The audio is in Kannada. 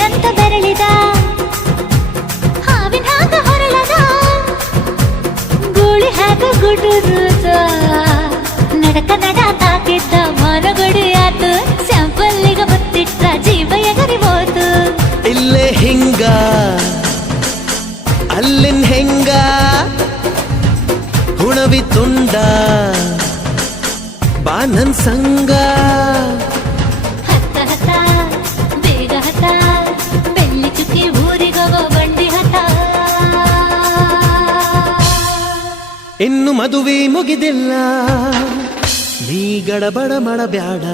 ಏನಂತ ಬೆರಳಿದ ಹಾವಿನ ಹಾಗ ಹೊರಳದ ಗೂಳಿ ಹಾಗ ಗುಡುರುದ ನಡಕ ನಡ ತಾಕಿದ್ದ ಮನಗಡಿ ಆತು ಸ್ಯಾಂಪಲ್ಲಿಗ ಮುತ್ತಿಟ್ಟ ಜೀವ ಎಗರಿಬೋದು ಇಲ್ಲೇ ಹಿಂಗ ಅಲ್ಲಿನ್ ಹೆಂಗ ಹುಣವಿ ತುಂಡ ಬಾ ನನ್ ಸಂಗ ಹತ್ತ ಹತ್ತ ಬೇಗ ಹತ್ತ ಬೆಳ್ಳಿ ಚುಕ್ಕಿ ಊರಿಗೋಗೋ ಬಂಡಿ ಹತ್ತ ಇನ್ನು ಮದುವೆ ಮುಗಿದಿಲ್ಲ ನೀ ಗಡಬಡ ಮಾಡಬ್ಯಾಡ